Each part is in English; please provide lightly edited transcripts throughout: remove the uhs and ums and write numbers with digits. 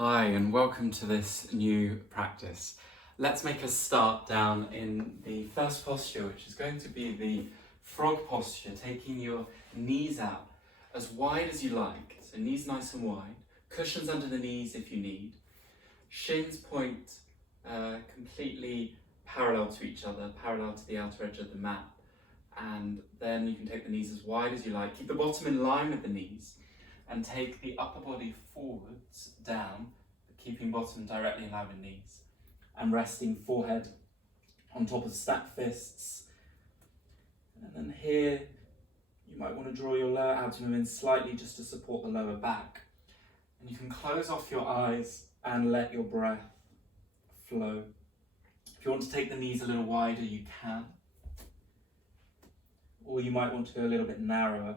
Hi and welcome to this new practice. Let's make a start down in the first posture, which is going to be the frog posture, taking your knees out as wide as you like. So knees nice and wide, cushions under the knees if you need. Shins point completely parallel to each other, parallel to the outer edge of the mat. And then you can take the knees as wide as you like. Keep the bottom in line with the knees. And take the upper body forwards, down, keeping bottom directly in line with knees. And resting forehead on top of stacked fists. And then here, you might want to draw your lower abdomen in slightly just to support the lower back. And you can close off your eyes and let your breath flow. If you want to take the knees a little wider, you can. Or you might want to go a little bit narrower.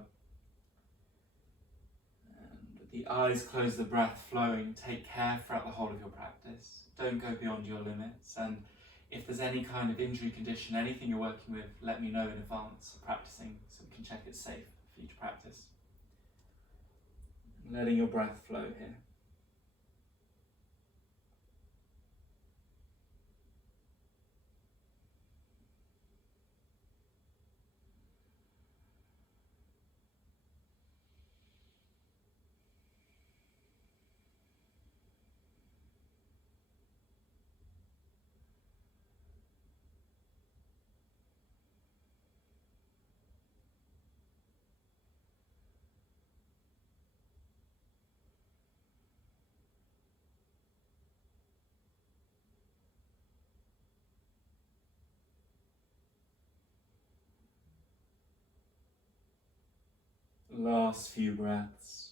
The eyes close, the breath flowing. Take care throughout the whole of your practice. Don't go beyond your limits. And if there's any kind of injury condition, anything you're working with, let me know in advance of practicing so we can check it's safe for each practice. Letting your breath flow here. Last few breaths.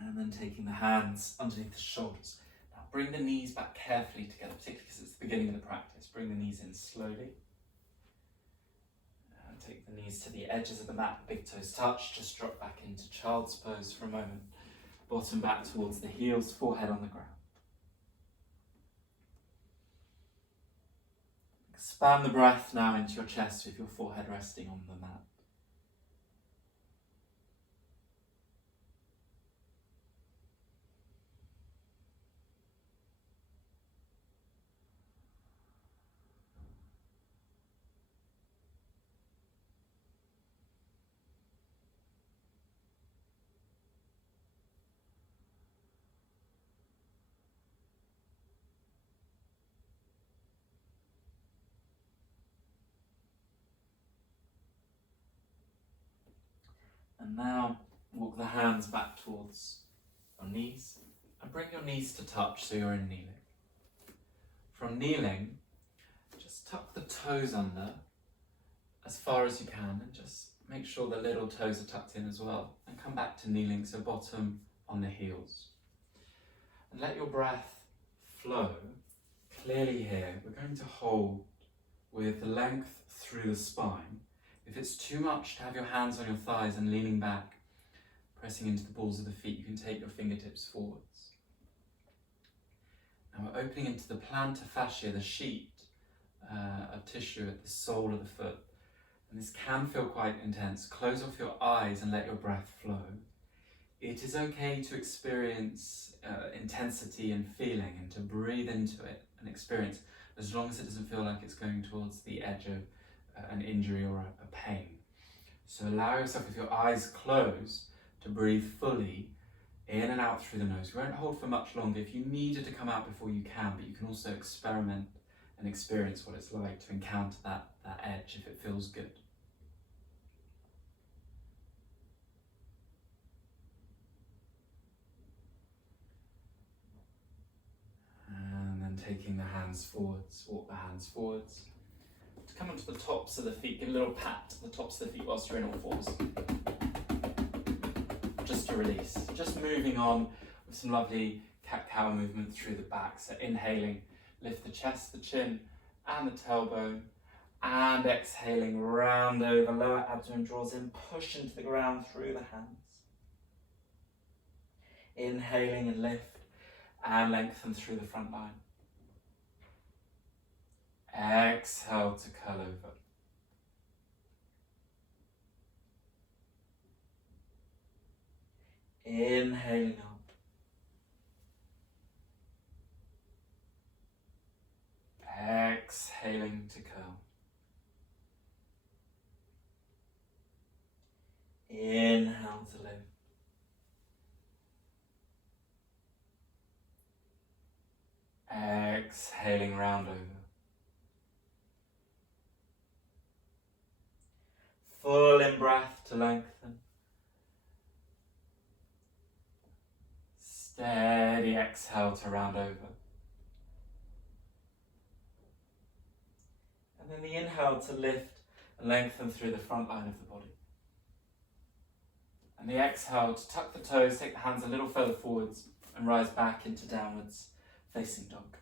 And then taking the hands underneath the shoulders. Now bring the knees back carefully together, particularly because it's the beginning of the practice. Bring the knees in slowly. And take the knees to the edges of the mat, big toes touch. Just drop back into child's pose for a moment. Bottom back towards the heels, forehead on the ground. Expand the breath now into your chest with your forehead resting on the mat. And now walk the hands back towards your knees and bring your knees to touch so you're in kneeling. From kneeling, just tuck the toes under as far as you can and just make sure the little toes are tucked in as well. And come back to kneeling, so bottom on the heels. And let your breath flow clearly here. We're going to hold with length through the spine. If it's too much to have your hands on your thighs and leaning back, pressing into the balls of the feet, you can take your fingertips forwards. Now we're opening into the plantar fascia, the sheet of tissue at the sole of the foot. And this can feel quite intense. Close off your eyes and let your breath flow. It is okay to experience intensity and feeling and to breathe into it and experience, as long as it doesn't feel like it's going towards the edge of an injury or a pain. So allow yourself, with your eyes closed, to breathe fully in and out through the nose. You won't hold for much longer. If you needed to come out before, you can, but you can also experiment and experience what it's like to encounter that edge if it feels good. And then taking the hands forwards, walk the hands forwards. Come onto the tops of the feet, give a little pat to the tops of the feet whilst you're in all fours. Just to release. Just moving on with some lovely cat-cow movement through the back. So inhaling, lift the chest, the chin and the tailbone. And exhaling, round over, lower abdomen draws in, push into the ground through the hands. Inhaling and lift and lengthen through the front line. Exhale to curl over. Inhaling up. Exhaling to curl. Inhale to lift. Exhaling round over. Full in breath to lengthen. Steady exhale to round over. And then the inhale to lift and lengthen through the front line of the body. And the exhale to tuck the toes, take the hands a little further forwards and rise back into downwards facing dog.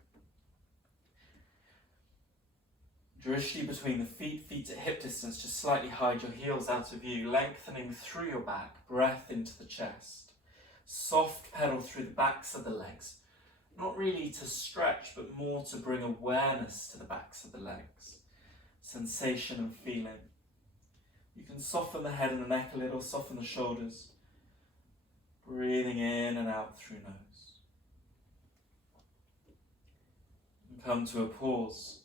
Drishti between the feet, feet at hip distance, just slightly hide your heels out of view, lengthening through your back, breath into the chest. Soft pedal through the backs of the legs, not really to stretch, but more to bring awareness to the backs of the legs. Sensation and feeling. You can soften the head and the neck a little, soften the shoulders. Breathing in and out through nose. And come to a pause.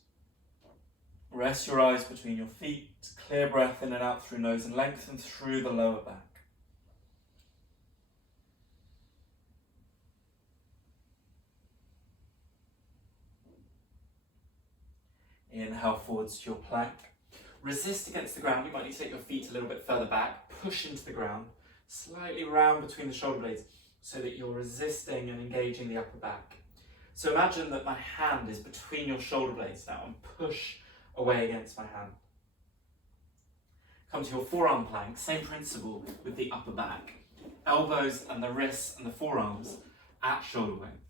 Rest your eyes between your feet, clear breath in and out through nose and lengthen through the lower back. Inhale forwards to your plank. Resist against the ground. You might need to take your feet a little bit further back. Push into the ground. Slightly round between the shoulder blades so that you're resisting and engaging the upper back. So imagine that my hand is between your shoulder blades now and push away against my hand. Come to your forearm plank. Same principle with the upper back. Elbows and the wrists and the forearms at shoulder length.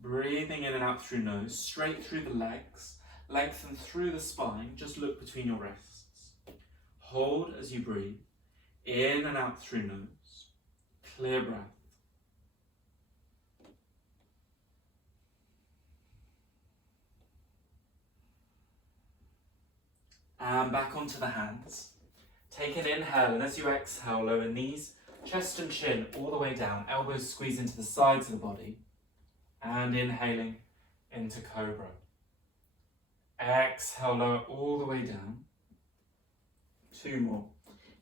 Breathing in and out through nose, straight through the legs. Lengthen through the spine, just look between your wrists. Hold as you breathe, in and out through nose. Clear breath. And back onto the hands. Take an inhale, and as you exhale, lower knees, chest and chin all the way down. Elbows squeeze into the sides of the body. And inhaling into cobra. Exhale, lower all the way down. 2 more.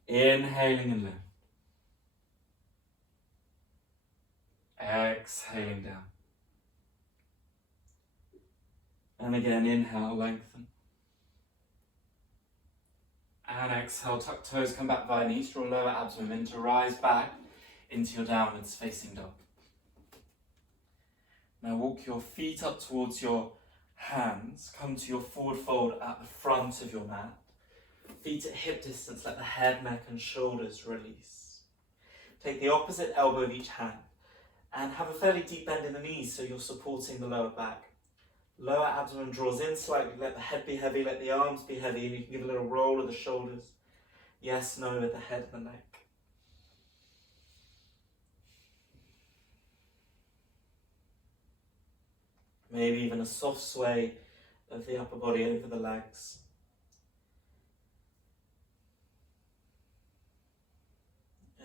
Inhaling and lift. Exhaling down. And again, inhale, lengthen. And exhale, tuck toes, come back via knees, draw lower abdomen in to rise back into your downwards facing dog. Now walk your feet up towards your hands, come to your forward fold at the front of your mat. Feet at hip distance, let the head, neck and shoulders release. Take the opposite elbow of each hand and have a fairly deep bend in the knees so you're supporting the lower back. Lower abdomen draws in slightly, let the head be heavy, let the arms be heavy, and you can give a little roll of the shoulders. Yes, no, with the head and the neck. Maybe even a soft sway of the upper body over the legs.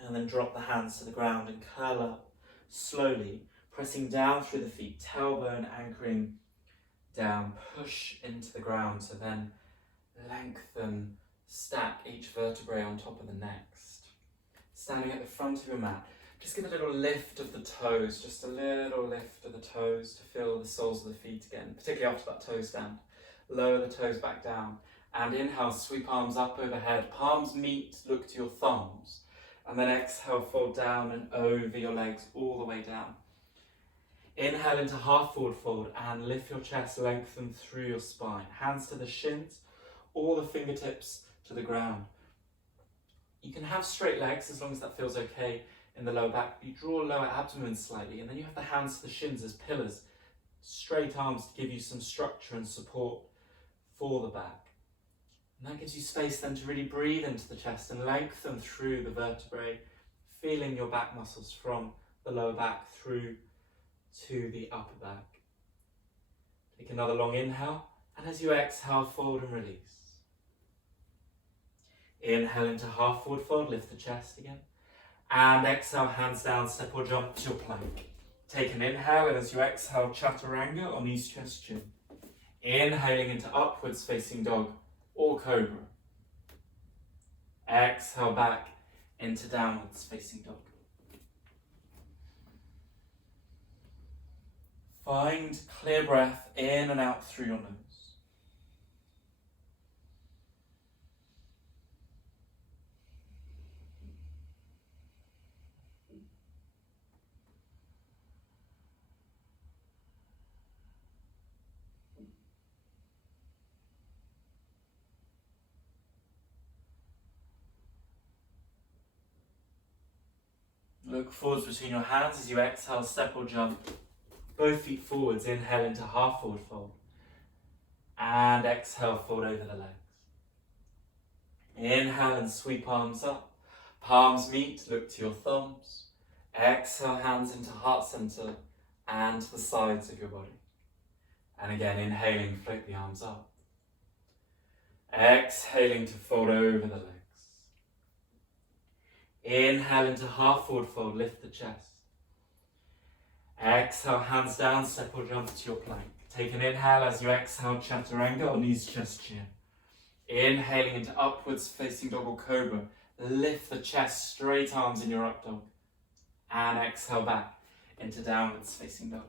And then drop the hands to the ground and curl up slowly, pressing down through the feet, tailbone anchoring down, push into the ground to then lengthen, stack each vertebrae on top of the next. Standing at the front of your mat, just give a little lift of the toes, just a little lift of the toes to feel the soles of the feet again, particularly after that toe stand. Lower the toes back down and inhale, sweep arms up overhead, palms meet, look to your thumbs, and then exhale, fold down and over your legs all the way down. Inhale into half forward fold and lift your chest, lengthen through your spine. Hands to the shins, all the fingertips to the ground. You can have straight legs as long as that feels okay in the lower back. You draw lower abdomen slightly and then you have the hands to the shins as pillars. Straight arms to give you some structure and support for the back. And that gives you space then to really breathe into the chest and lengthen through the vertebrae, feeling your back muscles from the lower back through to the upper back. Take another long inhale, and as you exhale, fold and release. Inhale into half forward fold, lift the chest again. And exhale, hands down, step or jump to your plank. Take an inhale, and as you exhale, chaturanga or knees, chest, chin. Inhaling into upwards facing dog or cobra. Exhale back into downwards facing dog. Find clear breath in and out through your nose. Look forwards between your hands as you exhale, step or jump. Both feet forwards, inhale into half forward fold. And exhale, fold over the legs. Inhale and sweep arms up. Palms meet, look to your thumbs. Exhale, hands into heart center and to the sides of your body. And again, inhaling, float the arms up. Exhaling to fold over the legs. Inhale into half forward fold, lift the chest. Exhale, hands down, step or jump to your plank. Take an inhale as you exhale, chaturanga or knees, chest, chin. Inhaling into upwards facing dog or cobra. Lift the chest, straight arms in your up dog. And exhale back into downwards facing dog.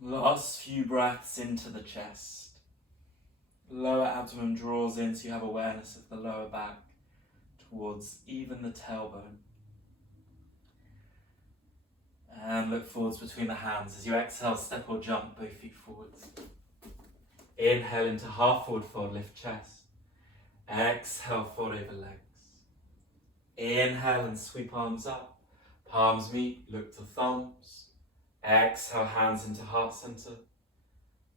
Last few breaths into the chest. Lower abdomen draws in so you have awareness of the lower back towards even the tailbone. And look forwards between the hands. As you exhale, step or jump, both feet forwards. Inhale into half forward fold, lift chest. Exhale, fold over legs. Inhale and sweep arms up. Palms meet, look to thumbs. Exhale, hands into heart center,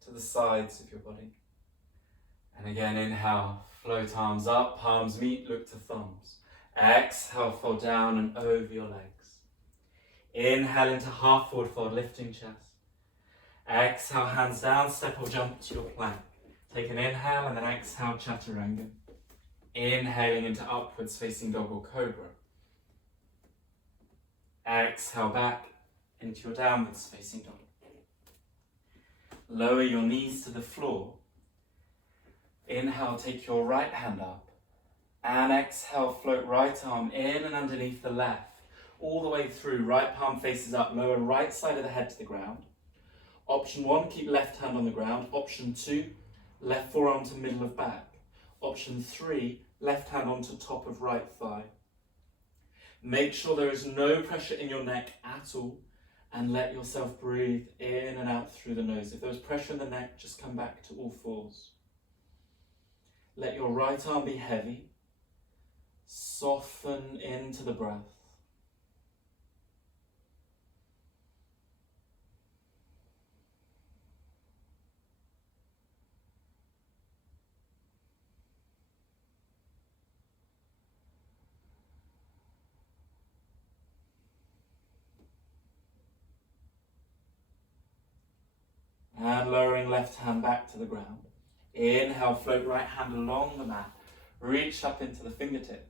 to the sides of your body. And again, inhale, float arms up, palms meet, look to thumbs. Exhale, fold down and over your legs. Inhale into half forward fold, lifting chest. Exhale, hands down, step or jump to your plank. Take an inhale and then exhale, chaturanga. Inhaling into upwards facing dog or cobra. Exhale back into your downwards facing dog. Lower your knees to the floor. Inhale, take your right hand up. And exhale, float right arm in and underneath the left. All the way through, right palm faces up, lower right side of the head to the ground. Option 1, keep left hand on the ground. Option 2, left forearm to middle of back. Option 3, left hand onto top of right thigh. Make sure there is no pressure in your neck at all, and let yourself breathe in and out through the nose. If there's pressure in the neck, just come back to all fours. Let your right arm be heavy. Soften into the breath. And lowering left hand back to the ground. Inhale, float right hand along the mat. Reach up into the fingertip.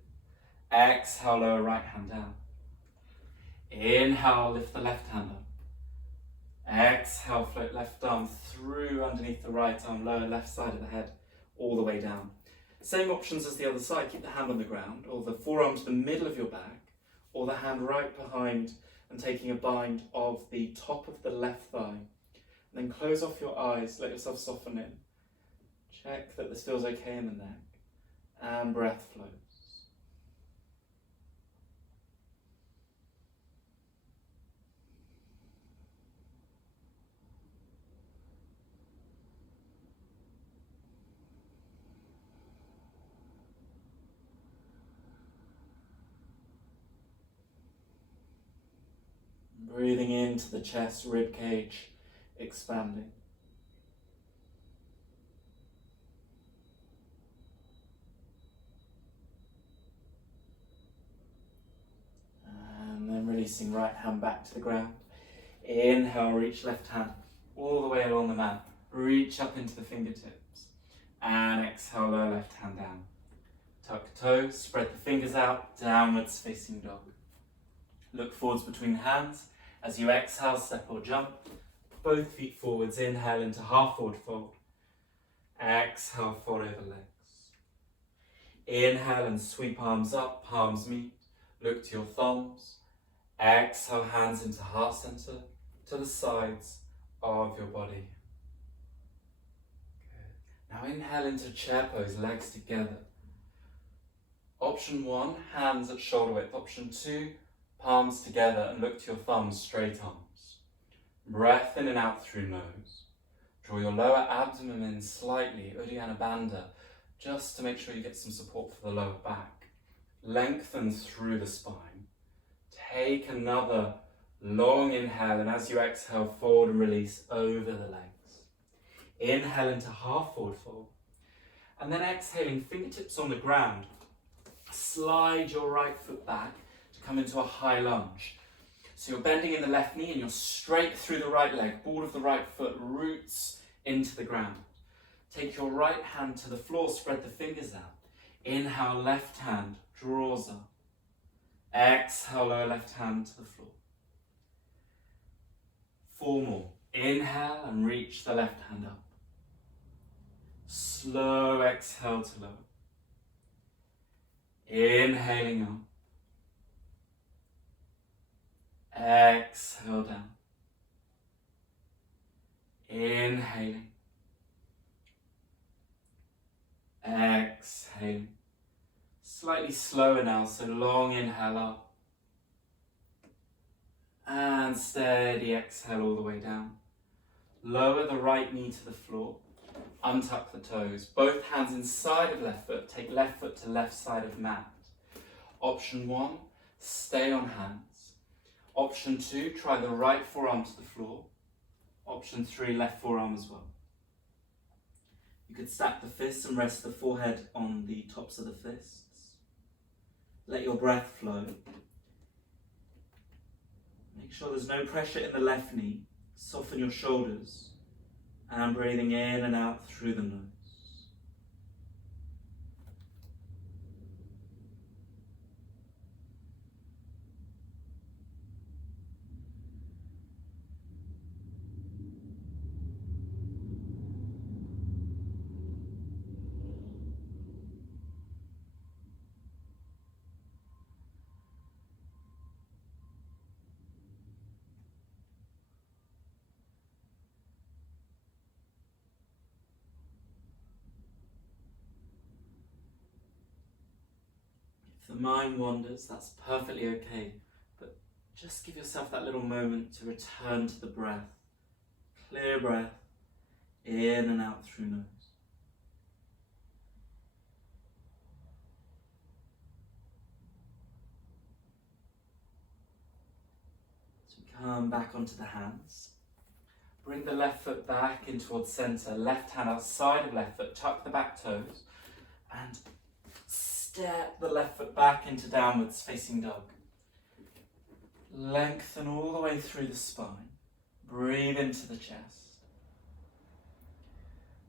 Exhale, lower right hand down. Inhale, lift the left hand up. Exhale, float left arm through underneath the right arm, lower left side of the head, all the way down. Same options as the other side. Keep the hand on the ground, or the forearm to the middle of your back, or the hand right behind and taking a bind of the top of the left thigh. And then close off your eyes, let yourself soften in. Check that this feels okay in the neck. And breath flows. Breathing into the chest, rib cage expanding. And then releasing right hand back to the ground. Inhale, reach left hand all the way along the mat. Reach up into the fingertips. And exhale, lower left hand down. Tuck toes, spread the fingers out, downwards facing dog. Look forwards between the hands. As you exhale, step or jump. Both feet forwards, inhale into half forward fold. Exhale, fold over legs. Inhale and sweep arms up, palms meet. Look to your thumbs. Exhale, hands into heart center, to the sides of your body. Good. Now inhale into chair pose, legs together. Option 1, hands at shoulder width. Option 2, palms together and look to your thumbs, straight arms. Breath in and out through nose. Draw your lower abdomen in slightly, Uddiyana Bandha, just to make sure you get some support for the lower back. Lengthen through the spine. Take another long inhale, and as you exhale, forward and release over the legs. Inhale into half forward fold. And then exhaling, fingertips on the ground. Slide your right foot back to come into a high lunge. So you're bending in the left knee and you're straight through the right leg. Ball of the right foot roots into the ground. Take your right hand to the floor, spread the fingers out. Inhale, left hand draws up. Exhale, lower left hand to the floor. 4 more. Inhale and reach the left hand up. Slow exhale to lower. Inhaling up. Exhale down. Inhaling. Exhaling. Slightly slower now, so long inhale up. And steady exhale all the way down. Lower the right knee to the floor. Untuck the toes. Both hands inside of left foot. Take left foot to left side of mat. Option 1, stay on hands. Option 2, try the right forearm to the floor. Option 3, left forearm as well. You could stack the fists and rest the forehead on the tops of the fists. Let your breath flow. Make sure there's no pressure in the left knee. Soften your shoulders. And breathing in and out through the nose. If the mind wanders, that's perfectly okay, but just give yourself that little moment to return to the breath. Clear breath, in and out through nose. So we come back onto the hands. Bring the left foot back in towards center, left hand outside of left foot, tuck the back toes, and step the left foot back into downwards facing dog. Lengthen all the way through the spine. Breathe into the chest.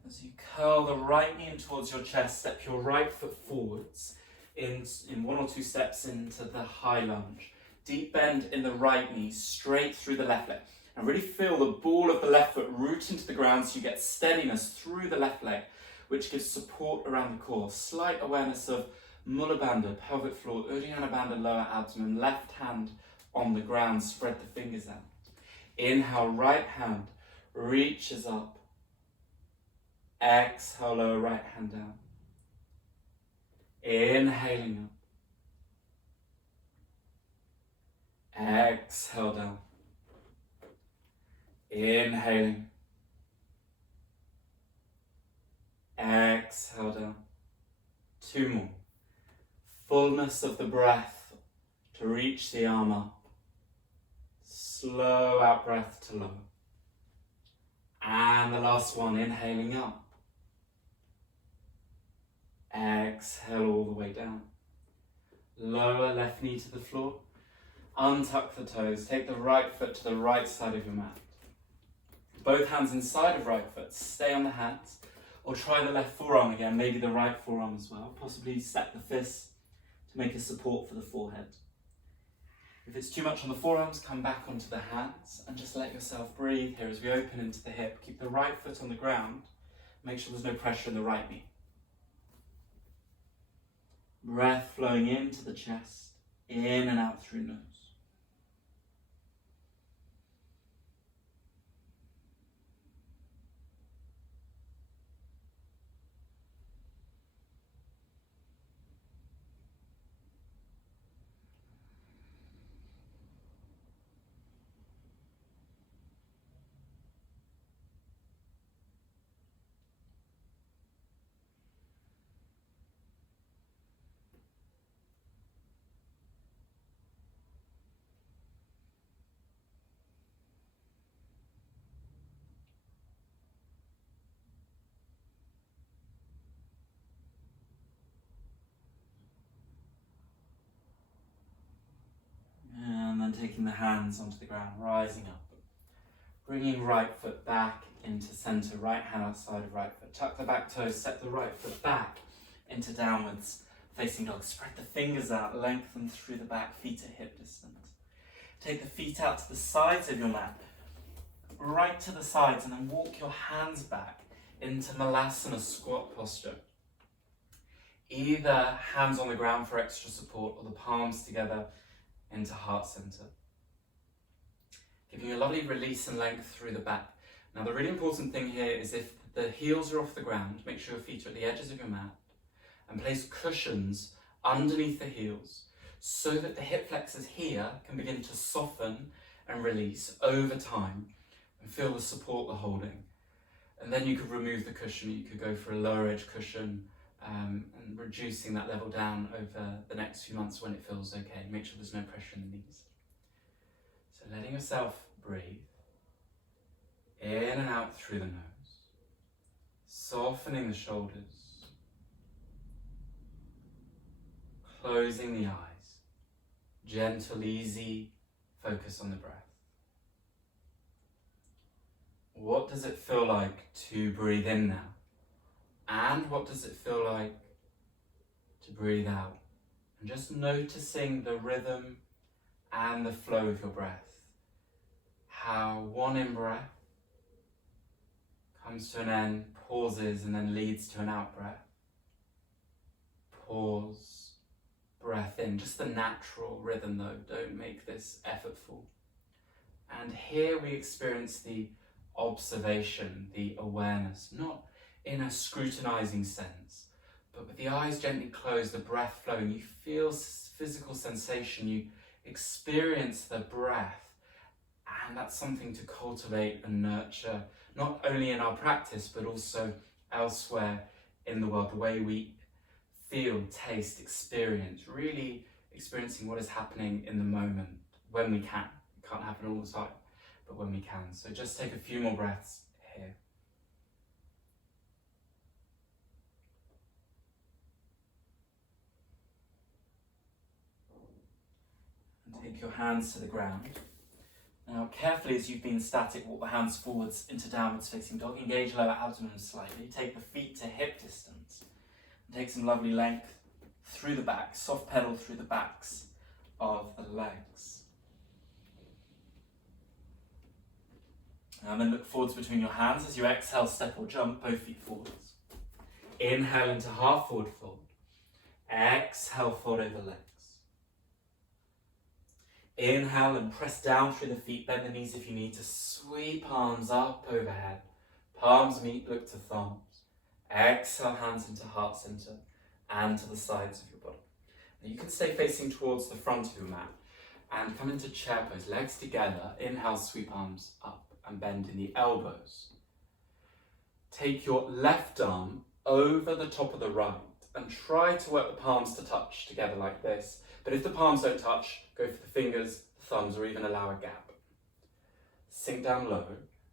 As you curl the right knee in towards your chest, step your right foot forwards in 1 or 2 steps into the high lunge. Deep bend in the right knee, straight through the left leg. And really feel the ball of the left foot root into the ground so you get steadiness through the left leg, which gives support around the core. Slight awareness of Mula Bandha, pelvic floor, Uddiyana Bandha, lower abdomen, left hand on the ground, spread the fingers out. Inhale, right hand reaches up. Exhale, lower right hand down. Inhaling up. Exhale down. Inhaling. Exhale down. 2 more. Fullness of the breath to reach the arm up. slow out breath to lower. And the last one, inhaling up. Exhale all the way down. Lower left knee to the floor. Untuck the toes. Take the right foot to the right side of your mat. Both hands inside of right foot. Stay on the hands. Or try the left forearm again, maybe the right forearm as well. Possibly stack the fists to make a support for the forehead. If it's too much on the forearms, come back onto the hands and just let yourself breathe here as we open into the hip. Keep the right foot on the ground. Make sure there's no pressure in the right knee. Breath flowing into the chest, in and out through nose. And then taking the hands onto the ground, rising up. Bringing right foot back into center, right hand outside of right foot. Tuck the back toes, step the right foot back into downwards facing dog. Spread the fingers out, lengthen through the back, feet at hip distance. Take the feet out to the sides of your mat, right to the sides, and then walk your hands back into Malasana squat posture. Either hands on the ground for extra support or the palms together into heart center. Giving you a lovely release and length through the back. Now the really important thing here is if the heels are off the ground, make sure your feet are at the edges of your mat and place cushions underneath the heels so that the hip flexors here can begin to soften and release over time and feel the support they're holding. And then you could remove the cushion, you could go for a lower edge cushion and reducing that level down over the next few months when it feels okay. Make sure there's no pressure in the knees. So letting yourself breathe in and out through the nose, softening the shoulders, closing the eyes, gentle, easy focus on the breath. What does it feel like to breathe in now? And what does it feel like to breathe out? And just noticing the rhythm and the flow of your breath. How one in-breath comes to an end, pauses, and then leads to an out-breath. Pause, breath in, just the natural rhythm though, don't make this effortful. And here we experience the observation, the awareness, not in a scrutinizing sense, but with the eyes gently closed, the breath flowing, you feel physical sensation, you experience the breath, and that's something to cultivate and nurture, not only in our practice, but also elsewhere in the world, the way we feel, taste, experience, really experiencing what is happening in the moment when we can. It can't happen all the time, but when we can. So just take a few more breaths here. And take your hands to the ground. Now carefully, as you've been static, walk the hands forwards into downwards facing dog. Engage lower abdomen slightly. Take the feet to hip distance. And take some lovely length through the back. Soft pedal through the backs of the legs. And then look forwards between your hands. As you exhale, step or jump, both feet forwards. Inhale into half forward fold. Exhale, fold over legs. Inhale and press down through the feet, bend the knees if you need to, sweep arms up overhead. Palms meet, look to thumbs. Exhale, hands into heart center and to the sides of your body. Now you can stay facing towards the front of your mat and come into chair pose, legs together. Inhale, sweep arms up and bend in the elbows. Take your left arm over the top of the right and try to work the palms to touch together like this. But if the palms don't touch, go for the fingers, the thumbs, or even allow a gap. Sink down low,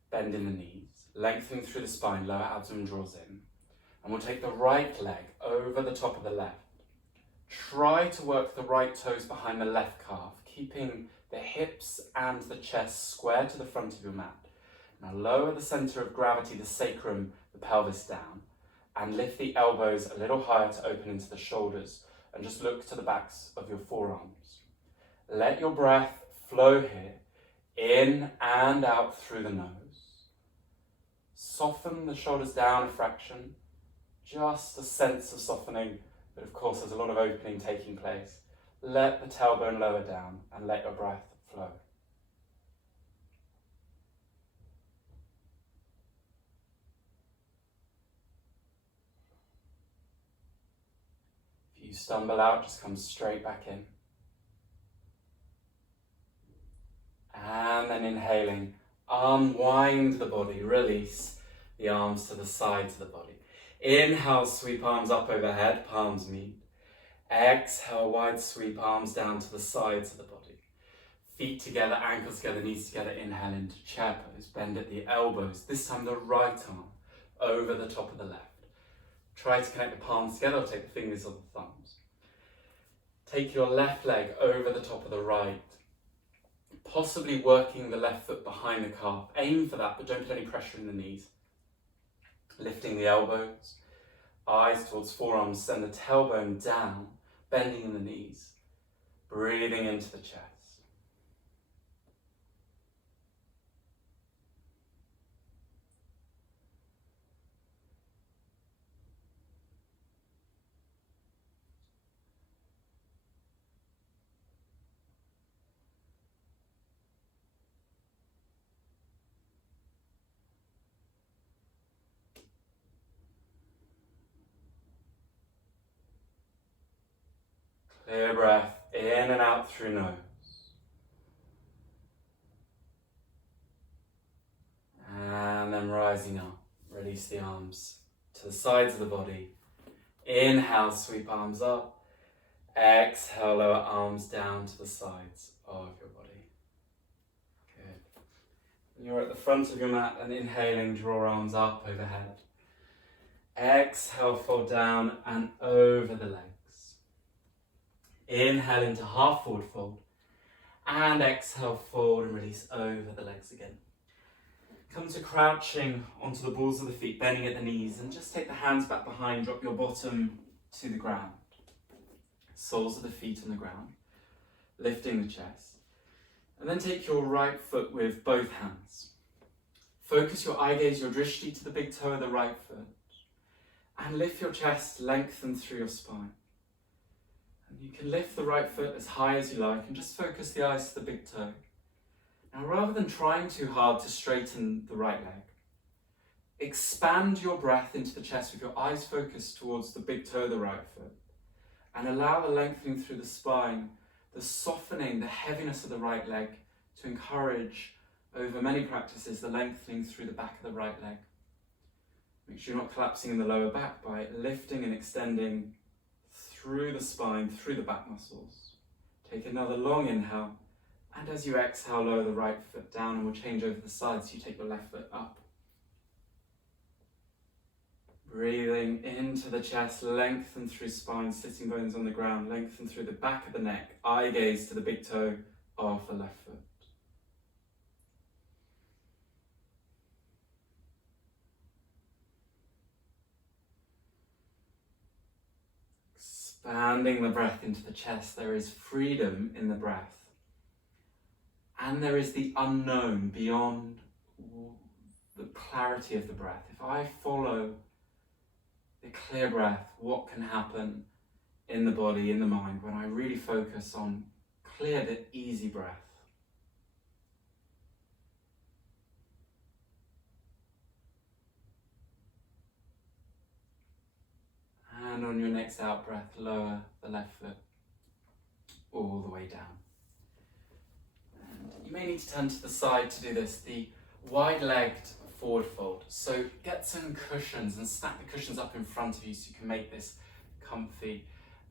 bend in the knees, lengthening through the spine, lower abdomen draws in. And we'll take the right leg over the top of the left. Try to work the right toes behind the left calf, keeping the hips and the chest square to the front of your mat. Now lower the center of gravity, the sacrum, the pelvis down, and lift the elbows a little higher to open into the shoulders, and just look to the backs of your forearms. Let your breath flow here, in and out through the nose. Soften the shoulders down a fraction, just a sense of softening, but of course there's a lot of opening taking place. Let the tailbone lower down and let your breath flow. If you stumble out, just come straight back in. And then inhaling, unwind the body, release the arms to the sides of the body. Inhale, sweep arms up overhead, palms meet. Exhale, wide sweep arms down to the sides of the body. Feet together, ankles together, knees together. Inhale into chair pose, bend at the elbows. This time the right arm over the top of the left. Try to connect the palms together or take the fingers or the thumbs. Take your left leg over the top of the right, possibly working the left foot behind the calf. Aim for that, but don't put any pressure in the knees. Lifting the elbows, eyes towards forearms, send the tailbone down, bending in the knees, breathing into the chest. Clear breath in and out through nose. And then rising up, release the arms to the sides of the body. Inhale, sweep arms up. Exhale, lower arms down to the sides of your body. Good. When you're at the front of your mat and inhaling, draw arms up overhead. Exhale, fold down and over the legs. Inhale into half forward fold, and exhale forward and release over the legs again. Come to crouching onto the balls of the feet, bending at the knees, and just take the hands back behind, drop your bottom to the ground. Soles of the feet on the ground, lifting the chest. And then take your right foot with both hands. Focus your eye gaze, your drishti to the big toe of the right foot, and lift your chest, lengthen through your spine. And you can lift the right foot as high as you like and just focus the eyes to the big toe. Now, rather than trying too hard to straighten the right leg, expand your breath into the chest with your eyes focused towards the big toe of the right foot, and allow the lengthening through the spine, the softening, the heaviness of the right leg to encourage, over many practices, the lengthening through the back of the right leg. Make sure you're not collapsing in the lower back by lifting and extending through the spine, through the back muscles. Take another long inhale, and as you exhale, lower the right foot down, and we'll change over the sides. You take your left foot up. Breathing into the chest, lengthen through spine, sitting bones on the ground, lengthen through the back of the neck, eye gaze to the big toe of the left foot. Expanding the breath into the chest, there is freedom in the breath. And there is the unknown beyond the clarity of the breath. If I follow the clear breath, what can happen in the body, in the mind, when I really focus on clear, the easy breath? And on your next out breath, lower the left foot all the way down. And you may need to turn to the side to do this, the wide-legged forward fold. So get some cushions and stack the cushions up in front of you so you can make this comfy.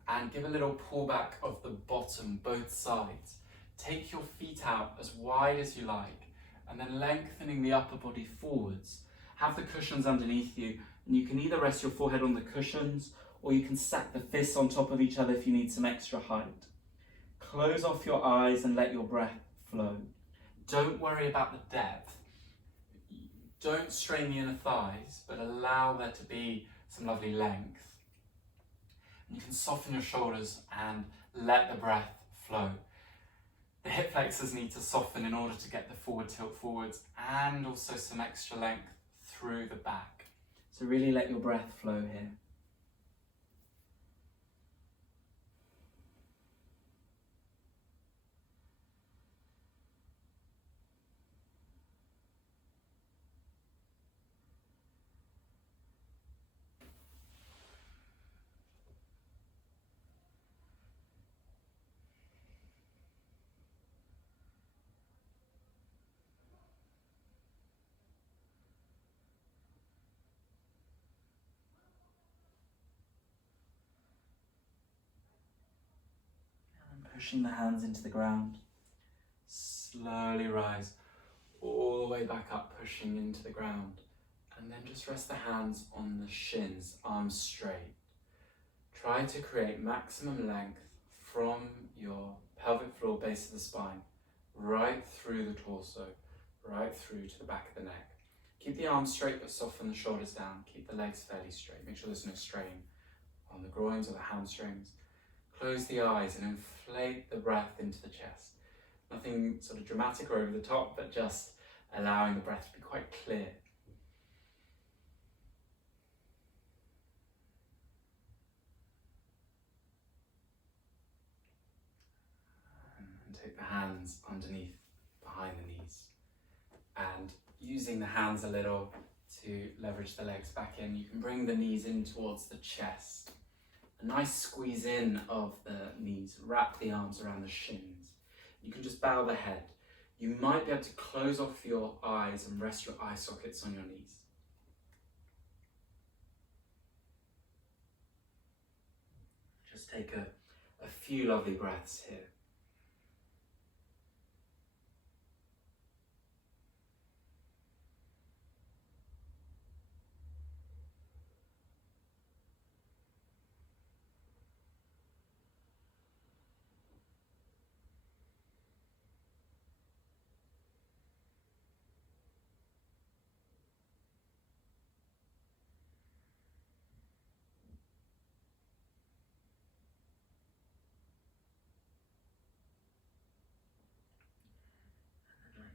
And give a little pullback of the bottom, both sides. Take your feet out as wide as you like and then lengthening the upper body forwards. Have the cushions underneath you, and you can either rest your forehead on the cushions or you can stack the fists on top of each other if you need some extra height. Close off your eyes and let your breath flow. Don't worry about the depth. Don't strain the inner thighs, but allow there to be some lovely length. And you can soften your shoulders and let the breath flow. The hip flexors need to soften in order to get the forward tilt forwards and also some extra length through the back. So really let your breath flow here. Pushing the hands into the ground. Slowly rise all the way back up, pushing into the ground. And then just rest the hands on the shins, arms straight. Try to create maximum length from your pelvic floor, base of the spine, right through the torso, right through to the back of the neck. Keep the arms straight but soften the shoulders down. Keep the legs fairly straight. Make sure there's no strain on the groins or the hamstrings. Close the eyes and inflate the breath into the chest. Nothing sort of dramatic or over the top, but just allowing the breath to be quite clear. And take the hands underneath, behind the knees. And using the hands a little to leverage the legs back in, you can bring the knees in towards the chest. A nice squeeze in of the knees, wrap the arms around the shins. You can just bow the head. You might be able to close off your eyes and rest your eye sockets on your knees. Just take a few lovely breaths here.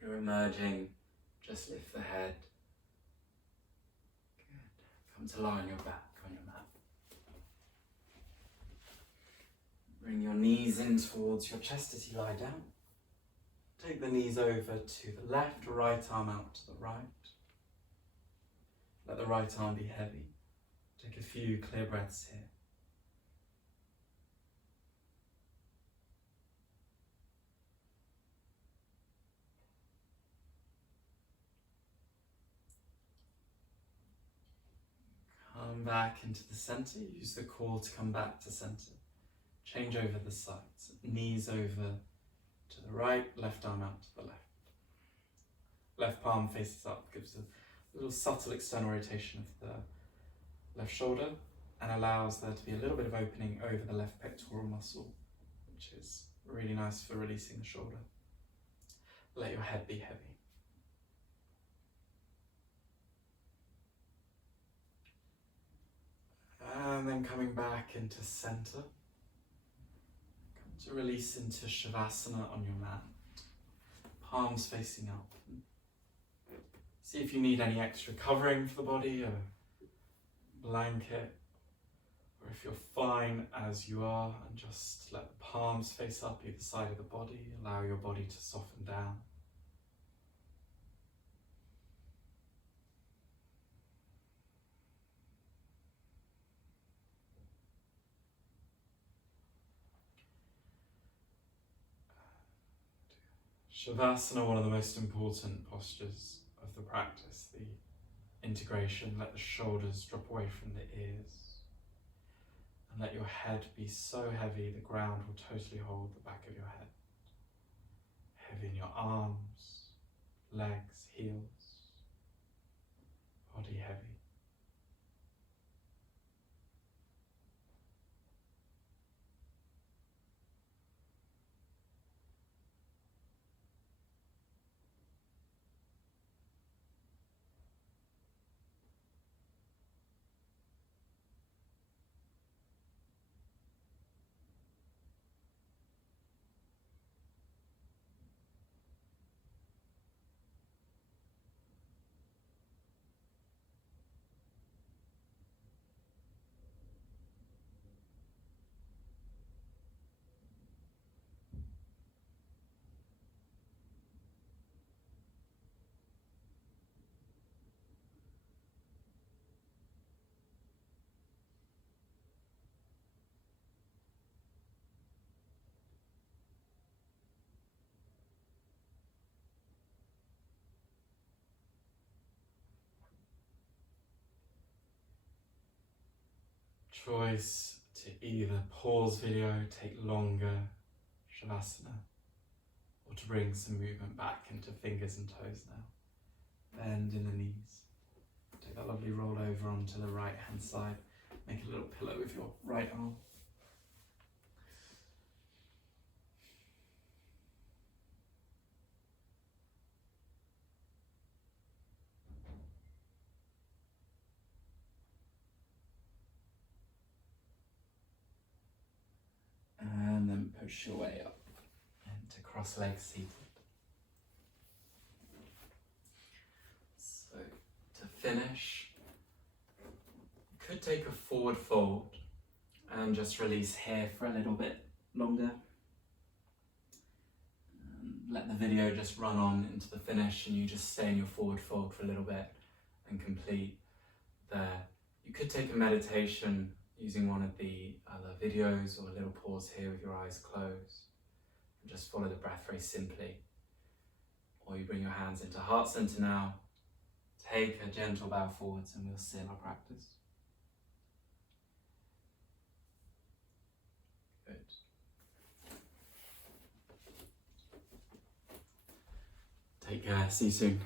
You're emerging, just lift the head. Good. Come to lie on your back on your mat. Bring your knees in towards your chest as you lie down. Take the knees over to the left, right arm out to the right. Let the right arm be heavy. Take a few clear breaths here. Come back into the center. Use the core to come back to center. Change over the sides. Knees over to the right, left arm out to the left. Left palm faces up, gives a little subtle external rotation of the left shoulder and allows there to be a little bit of opening over the left pectoral muscle, which is really nice for releasing the shoulder. Let your head be heavy. And then coming back into center. Come to release into Shavasana on your mat. Palms facing up. See if you need any extra covering for the body, a blanket, or if you're fine as you are, and just let the palms face up either side of the body. Allow your body to soften down. Shavasana, one of the most important postures of the practice, the integration. Let the shoulders drop away from the ears and let your head be so heavy the ground will totally hold the back of your head. Heavy in your arms, legs, heels, body heavy. Choice to either pause video, take longer Shavasana, or to bring some movement back into fingers and toes now. Bend in the knees. Take that lovely roll over onto the right hand side. Make a little pillow with your right arm. And then push your way up into cross legs seated. So to finish, you could take a forward fold and just release here for a little bit longer. Let the video just run on into the finish and you just stay in your forward fold for a little bit and complete there. You could take a meditation using one of the other videos, or a little pause here with your eyes closed and just follow the breath very simply. Or you bring your hands into heart center now, take a gentle bow forwards and we'll seal our practice. Good. Take care, see you soon.